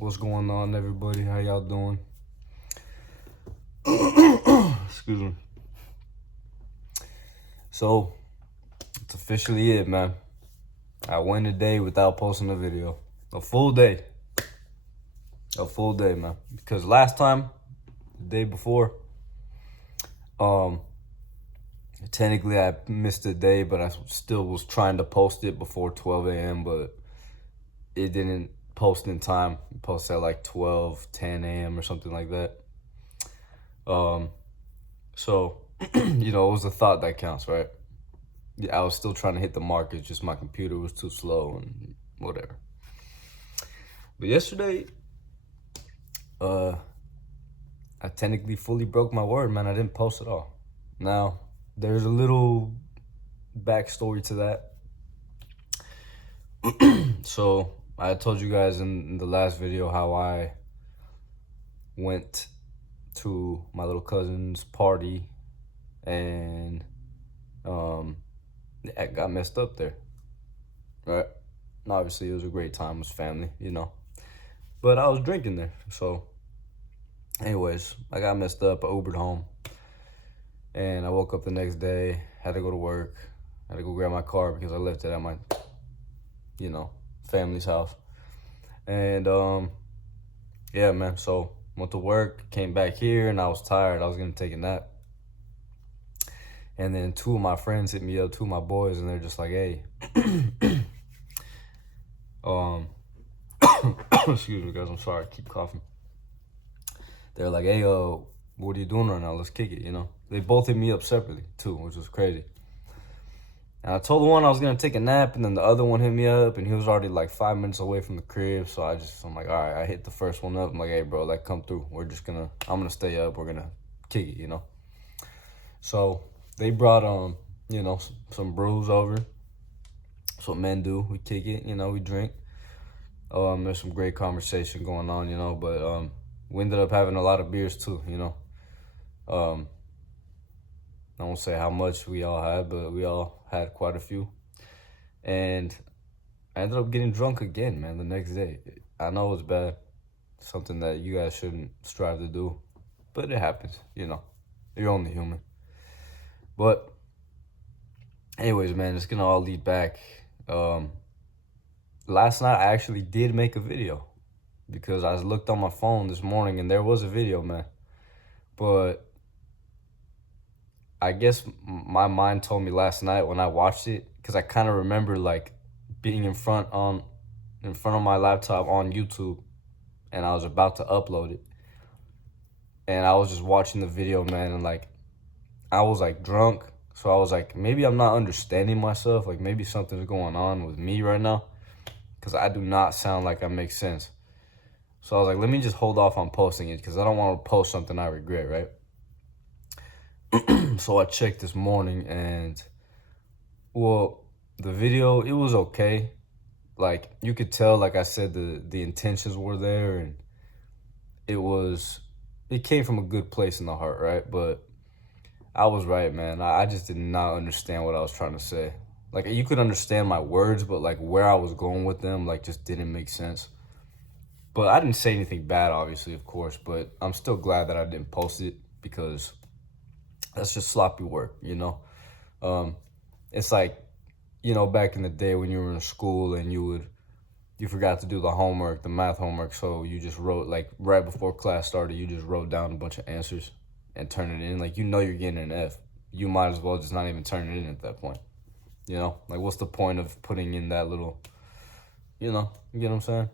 What's going on, everybody? How y'all doing? Excuse me. So, it's officially it, man. I went a day without posting a video. A full day. A full day, man. Because last time, the day before, technically I missed a day, but I still was trying to post it before 12 a.m., but it didn't post in time. It posted at like 10 a.m. or something like that. So, it was the thought that counts, right? Yeah, I was still trying to hit the mark. It's just my computer was too slow and whatever. But yesterday, I technically fully broke my word, man. I didn't post at all. Now, there's a little backstory to that. So, I told you guys in the last video how I went to my little cousin's party and I got messed up there, right? And obviously, it was a great time. It was family, But I was drinking there. So, anyways, I got messed up. I Ubered home. And I woke up the next day, had to go to work. Had to go grab my car because I left it at my, family's house. And, yeah, man. So, went to work, came back here, and I was tired. I was going to take a nap. And then two of my friends hit me up, two of my boys, and they're just like, hey, excuse me, guys, I'm sorry, I keep coughing. They're like, hey, what are you doing right now? Let's kick it, They both hit me up separately, too, which was crazy. And I told the one I was going to take a nap, and then the other one hit me up, and he was already like 5 minutes away from the crib, so I'm like, all right, I hit the first one up. I'm like, hey, bro, come through. I'm going to stay up. We're going to kick it, So they brought, some brews over. That's what men do. We kick it, we drink. There's some great conversation going on, but we ended up having a lot of beers too, I won't say how much we all had, but we all had quite a few. And I ended up getting drunk again, man, the next day. I know it's bad. Something that you guys shouldn't strive to do. But it happens, You're only human. But anyways, man, it's gonna all lead back. Last night I actually did make a video because I looked on my phone this morning and there was a video, man. But I guess my mind told me last night when I watched it, because I kind of remember like being in front of my laptop on YouTube, and I was about to upload it, and I was just watching the video, man, and like I was like drunk, so I was like, maybe I'm not understanding myself, like maybe something's going on with me right now, because I do not sound like I make sense. So I was like, let me just hold off on posting it because I don't want to post something I regret, right? So I checked this morning and, well, the video, it was okay. Like, you could tell, like I said, the intentions were there, and it came from a good place in the heart, right? But I was right, man. I just did not understand what I was trying to say. Like, you could understand my words, but like where I was going with them, like, just didn't make sense. But I didn't say anything bad, obviously, of course, but I'm still glad that I didn't post it because that's just sloppy work, It's like, back in the day when you were in school and you forgot to do the homework, the math homework, so you just wrote, like, right before class started, you just wrote down a bunch of answers and turned it in. Like, you're getting an F. You might as well just not even turn it in at that point. Like, what's the point of putting in that little, you get what I'm saying?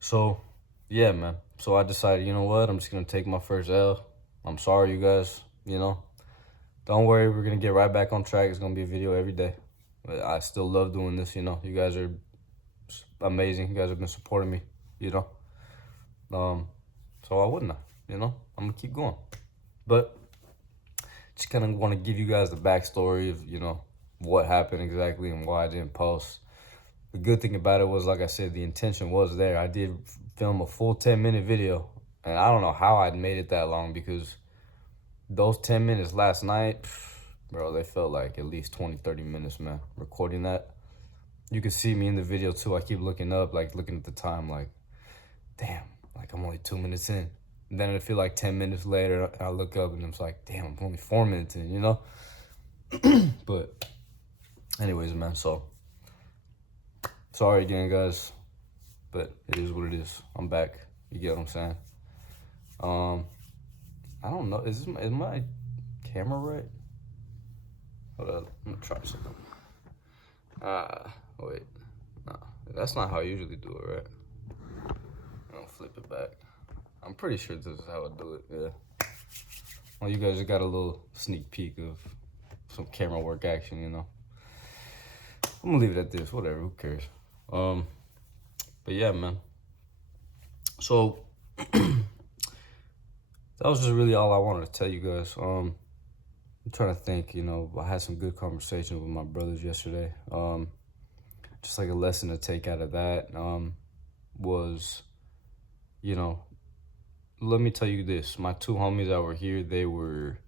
So, yeah, man. So I decided, you know what? I'm just going to take my first L. I'm sorry, you guys, Don't worry, we're going to get right back on track. It's going to be a video every day. But I still love doing this, You guys are amazing. You guys have been supporting me, So I wouldn't, I'm going to keep going. But just kind of want to give you guys the backstory of, what happened exactly and why I didn't post. The good thing about it was, like I said, the intention was there. I did film a full 10-minute video, and I don't know how I'd made it that long because those 10 minutes last night, bro, they felt like at least 20, 30 minutes, man, recording that. You can see me in the video, too. I keep looking up, like, looking at the time, like, damn, like I'm only 2 minutes in. And then I feel like 10 minutes later, I look up and it's like, damn, I'm only 4 minutes in, you know? But anyways, man, so sorry again, guys, but it is what it is. I'm back. You get what I'm saying? I don't know. Is my camera right? Hold up. I'm gonna try something. Wait. No, that's not how I usually do it, right? I don't flip it back. I'm pretty sure this is how I do it, yeah. Well, you guys just got a little sneak peek of some camera work action, you know? I'm gonna leave it at this, whatever, who cares? But yeah, man. So, that was just really all I wanted to tell you guys. I'm trying to think, you know, I had some good conversations with my brothers yesterday. Just like a lesson to take out of that was, you know, let me tell you this. My two homies that were here, they were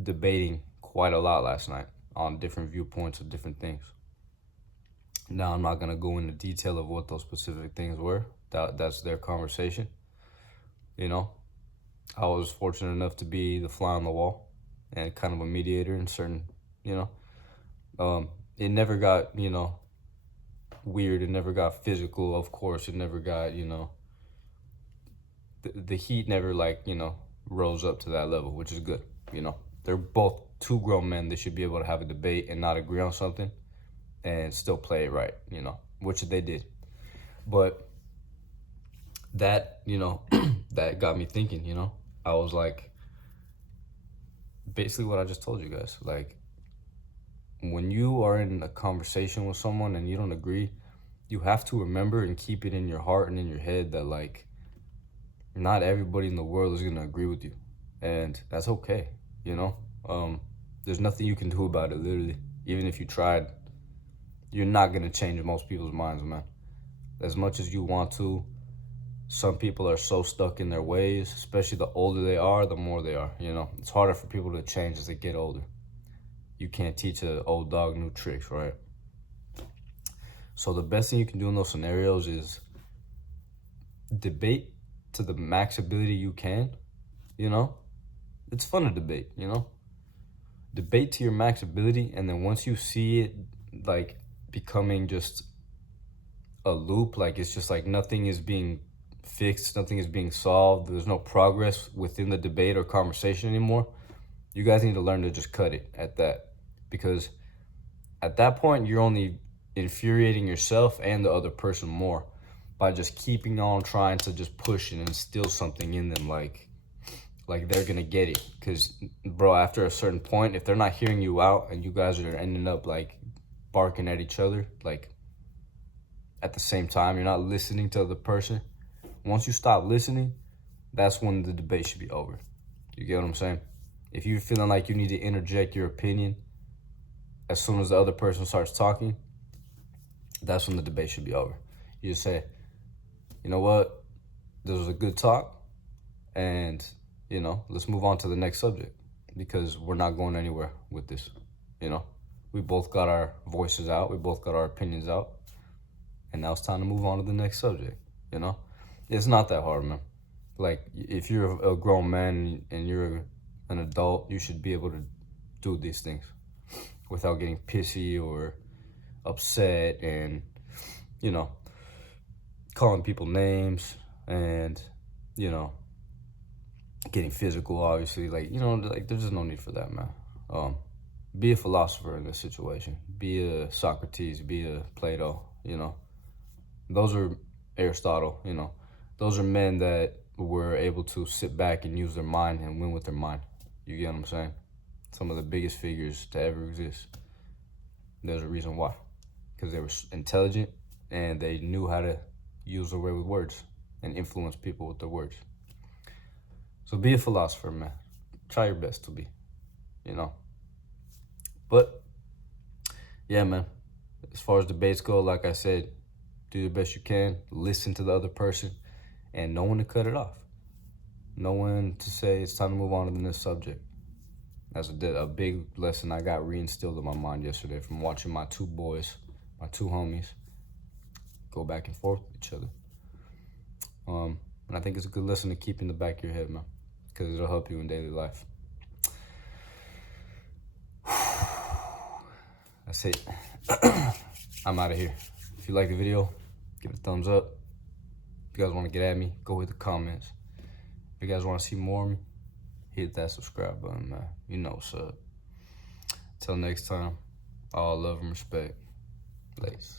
debating quite a lot last night on different viewpoints of different things. Now, I'm not going to go into detail of what those specific things were. That's their conversation, you know. I was fortunate enough to be the fly on the wall and kind of a mediator in certain, you know. It never got, you know, weird. It never got physical, of course. It never got, you know, the heat never, like, you know, rose up to that level, which is good, you know. They're both two grown men. They should be able to have a debate and not agree on something and still play it right, you know, which they did. But that, you know, that got me thinking, you know. I was like, basically what I just told you guys. Like, when you are in a conversation with someone and you don't agree, you have to remember and keep it in your heart and in your head that, like, not everybody in the world is going to agree with you. And that's okay, you know. There's nothing you can do about it, literally. Even if you tried, you're not going to change most people's minds, man. As much as you want to, some people are so stuck in their ways, especially the older they are, the more they are, you know. It's harder for people to change as they get older. You can't teach an old dog new tricks, right? So the best thing you can do in those scenarios is debate to the max ability you can, you know. It's fun to debate, you know. Debate to your max ability, and then once you see it, like, becoming just a loop, like it's just like nothing is being fixed, nothing is being solved, there's no progress within the debate or conversation anymore, you guys need to learn to just cut it at that. Because at that point, you're only infuriating yourself and the other person more by just keeping on trying to just push and instill something in them, like they're gonna get it. Because, bro, after a certain point, if they're not hearing you out and you guys are ending up like barking at each other, like at the same time, you're not listening to the person. Once you stop listening, that's when the debate should be over. You get what I'm saying? If you're feeling like you need to interject your opinion as soon as the other person starts talking, that's when the debate should be over. You just say, you know what, this was a good talk, and, you know, let's move on to the next subject, because we're not going anywhere with this, you know. We both got our voices out, we both got our opinions out, and now it's time to move on to the next subject, you know. It's not that hard, man. Like, if you're a grown man and you're an adult, you should be able to do these things without getting pissy or upset and, you know, calling people names and, you know, getting physical, obviously. Like, you know, like, there's just no need for that, man. Be a philosopher in this situation. Be a Socrates, be a Plato, you know. Those are Aristotle, you know. Those are men that were able to sit back and use their mind and win with their mind. You get what I'm saying? Some of the biggest figures to ever exist. There's a reason why. Because they were intelligent and they knew how to use their way with words and influence people with their words. So be a philosopher, man. Try your best to be, you know. But, yeah, man. As far as debates go, like I said, do the best you can. Listen to the other person. And know when to cut it off. Know when to say it's time to move on to the next subject. That's a big lesson I got reinstilled in my mind yesterday from watching my two boys, my two homies, go back and forth with each other. And I think it's a good lesson to keep in the back of your head, man, because it'll help you in daily life. That's it. I'm out of here. If you like the video, give it a thumbs up. If you guys want to get at me, go hit the comments. If you guys want to see more of me, hit that subscribe button, man. You know what's up. Till next time, all love and respect. Lace.